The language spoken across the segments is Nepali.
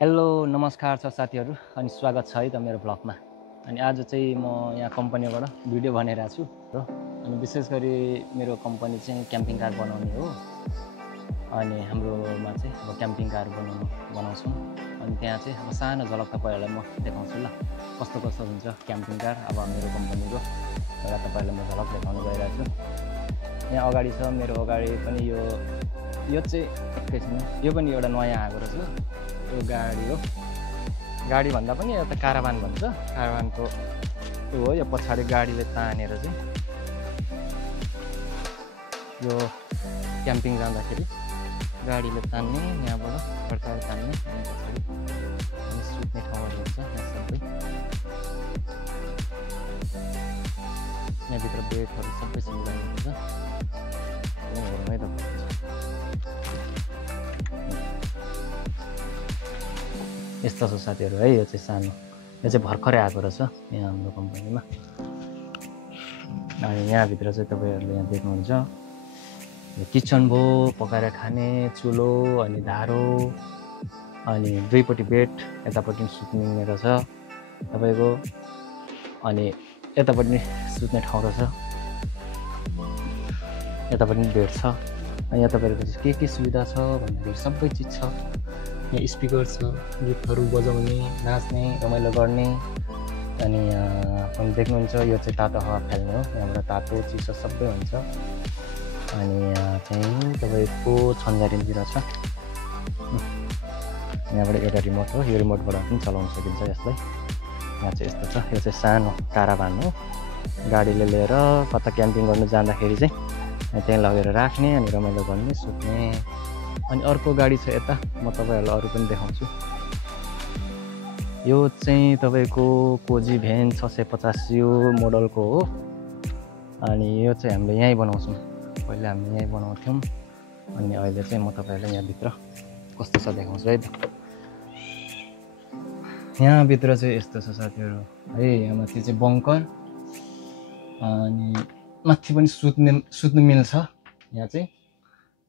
हेलो नमस्कार छ साथीहरू अनि स्वागत छ है त मेरो ब्लगमा। अनि आज चाहिँ म यहाँ कम्पनीबाट भिडियो बनाइरहेको छु र अनि विशेष गरी मेरो कम्पनी चाहिँ क्याम्पिङ कार बनाउने हो। अनि हाम्रोमा चाहिँ अब क्याम्पिङ कार बनाउँछौँ। अनि त्यहाँ चाहिँ अब सानो झलक तपाईँहरूलाई म देखाउँछु ल कस्तो कस्तो हुन्छ क्याम्पिङ कार। अब मेरो कम्पनीको एउटा तपाईँहरूलाई म झलक देखाउन गइरहेको छु। यहाँ अगाडि छ मेरो अगाडि पनि यो चाहिँ एकैछिन यो पनि एउटा नयाँ आएको रहेछ। यो गाडी हो, गाडी भन्दा पनि यो त काराभान भन्छ। काराभानको यो हो, यो पछाडि गाडीले तानेर चाहिँ यो क्याम्पिङ जाँदाखेरि गाडीले तान्ने, यहाँबाट फर्काएर तान्ने, अनि पछाडि सुत्ने ठाउँहरू हुन्छ यहाँ सबै। यहाँभित्र बेडहरू सबै सुविधा हुन्छ। हेरौँ है त यस्तो छ साथीहरू है। यो चाहिँ सानो, यो चाहिँ भर्खरै आएको रहेछ यहाँ हाम्रो कम्पनीमा। अनि यहाँभित्र चाहिँ तपाईँहरूले यहाँ देख्नुहुन्छ यो किचन भयो, पकाएर खाने चुलो, अनि धारो, अनि दुईपट्टि बेड, यतापट्टि सुत्ने रहेछ तपाईँको, अनि यतापट्टि सुत्ने ठाउँ रहेछ, यतापट्टि बेड छ। अनि यहाँ तपाईँहरूको चाहिँ के सुविधा छ भन्दाखेरि सबै चिज छ। यहाँ स्पिकर छ, गीतहरू बजाउने, नाच्ने, रमाइलो गर्ने। अनि अनि देख्नुहुन्छ यो चाहिँ तातो हावा फाल्ने हो, यहाँबाट तातो चिसो सबै हुन्छ। अनि यहाँ चाहिँ तपाईँको छन्जारितिर छ, यहाँबाट एउटा रिमोट हो, यो रिमोटबाट पनि चलाउन सकिन्छ यसलाई। यहाँ चाहिँ यस्तो छ, यो चाहिँ सानो काराभान हो। गाडीले लिएर कता क्याम्पिङ गर्नु जाँदाखेरि चाहिँ त्यहीँ लगेर राख्ने, अनि रमाइलो गर्ने, सुत्ने। अनि अर्को गाडी छ यता, म तपाईँहरूलाई अरू पनि देखाउँछु। यो चाहिँ तपाईँको कोजी भ्यान 650 यो मोडलको हो। अनि यो चाहिँ हामीले यहीँ बनाउँछौँ, पहिला हामी यहीँ बनाउँथ्यौँ। अनि अहिले चाहिँ म तपाईँहरूलाई यहाँभित्र कस्तो छ देखाउँछु है त। यहाँभित्र चाहिँ यस्तो छ साथीहरू है। यहाँ माथि चाहिँ बङ्कर, अनि माथि पनि सुत्नु मिल्छ। यहाँ चाहिँ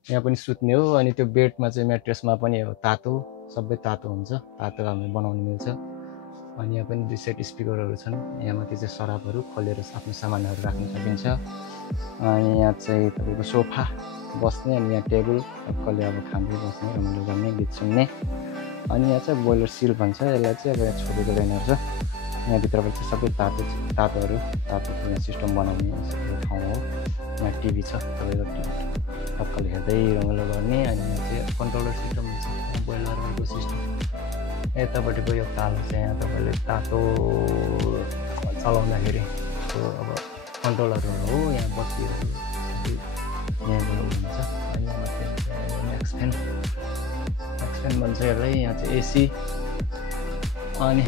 यहाँ पनि सुत्ने हो। अनि त्यो बेडमा चाहिँ म्याट्रेसमा पनि हो तातो, सबै तातो हुन्छ, तातो हामीले बनाउनु मिल्छ। अनि यहाँ पनि 2 सेट स्पिकरहरू छन्। यहाँ माथि चाहिँ सरापहरू खोलेर आफ्नो सामानहरू राख्न सकिन्छ। अनि यहाँ चाहिँ तपाईँको सोफा बस्ने, अनि यहाँ टेबल सबैले अब खाँदै बस्ने, रमाइलो गर्ने, गीत सुन्ने। अनि यहाँ चाहिँ बोइलर सिल भन्छ यसलाई चाहिँ। अब यहाँ छोडेको लाइनहरू छ, यहाँभित्रबाट चाहिँ सबै तातोको यहाँ सिस्टम बनाउने ठाउँ हो। यहाँ टिभी छ, तपाईँको टिभी टक्कले हेर्दै रमाइलो गर्ने। अनि यहाँ चाहिँ कन्ट्रोलर सिस्टम हुन्छ, बोइलरहरूको सिस्टम। यतापट्टिको यो कालो चाहिँ यहाँ तपाईँले तातो चलाउँदाखेरि अब कन्ट्रोलरहरू हो, यहाँ बत्तीहरू यहाँबाट हुन्छ। अनि यहाँ माथि म्याक्स फ्यान भन्छ यसलाई, यहाँ चाहिँ एसी। अनि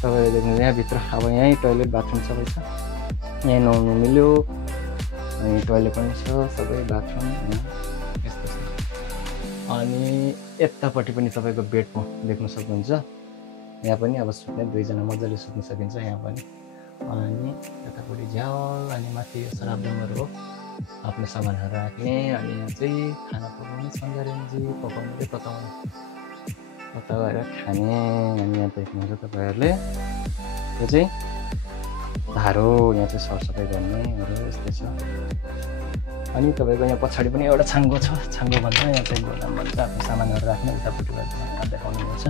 तपाईँले देख्नु यहाँभित्र अब यहीँ टोइलेट बाथरुम सबै छ, यहीँ नुहाउनु मिल्यो। अनि टोइलेट पनि छ, सबै बाथरुम यहाँ यस्तो छ। अनि यतापट्टि पनि तपाईँको बेड देख्न सक्नुहुन्छ, यहाँ पनि अब सुत्ने, दुईजना मजाले सुत्न सकिन्छ यहाँ पनि। अनि यतापट्टि झ्याल, अनि माथि यो सराबडुङहरू हो, आफ्नो सामानहरू राख्ने। अनि यहाँ चाहिँ खाना पकाउने, छन्जारेन्जी पकाउने, कता गएर खाने। अनि यहाँ देख्नुहुन्छ तपाईँहरूले यो चाहिँ धारो, यहाँ चाहिँ सरसफाइ गर्नेहरू यस्तै छ। अनि तपाईँको यहाँ पछाडि पनि एउटा छाङ्गो छ, छाङ्गो भन्छ, यहाँ चाहिँ गोदाम भन्छ, आफ्नो सामानहरू राख्ने। उतापट्टिबाट देखाउनु हुन्छ,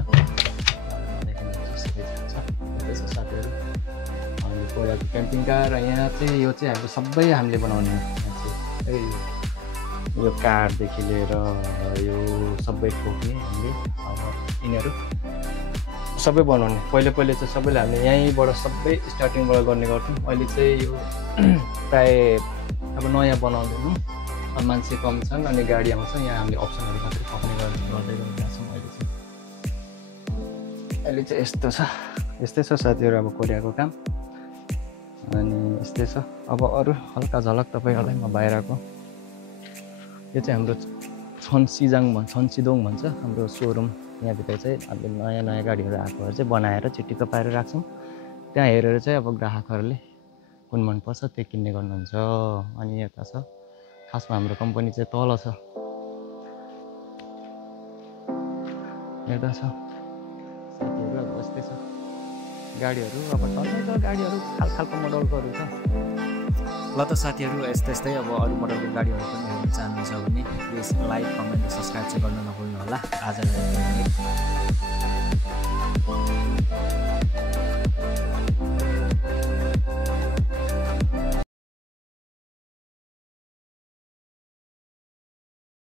यस्तै छ साथीहरू। अनि कोरियाको क्याम्पिङ कार। यहाँ चाहिँ यो चाहिँ हाम्रो सबै हामीले बनाउने हो। यहाँ चाहिँ यो कारदेखि लिएर यो सबै ठोक्ने हामीले, अब यिनीहरू सबै बनाउने। पहिले चाहिँ सबैले हामीले यहीँबाट सबै स्टार्टिङबाट गर्ने गर्थ्यौँ। अहिले चाहिँ यो प्राय अब नयाँ बनाउँदैनौँ, मान्छे कम छन्, अनि गाडी आउँछ, यहाँ हामीले अप्सनहरू मात्रै थप्ने गर्दै गरिरहेको छौँ अहिले चाहिँ यस्तो छ। यस्तै छ साथीहरू अब कोरियाको काम। अनि यस्तै छ। अब अरू हल्का झलक तपाईँहरूलाई म बाहिरको, यो चाहिँ हाम्रो छन्सिदोङ भन्छ हाम्रो सोरुम। यहाँभित्र चाहिँ हामीले नयाँ गाडीहरू आएकोहरू चाहिँ बनाएर चिटिक्क पारेर राख्छौँ। त्यहाँ हेरेर चाहिँ अब ग्राहकहरूले कुन मनपर्छ त्यो किन्ने गर्नुहुन्छ। अनि यता छ, खासमा हाम्रो कम्पनी चाहिँ तल छ, यता छ। यस्तै छ गाडीहरू अब टन्नै गाडीहरू खालको मोडलकोहरू छ ल त साथीहरू यस्तै अब अरू मोडलको गाडीहरू पनि हेर्न चाहनुहुन्छ भने प्लिज लाइक कमेन्ट सब्सक्राइब चाहिँ गर्न नभुल्नु होला आजलाई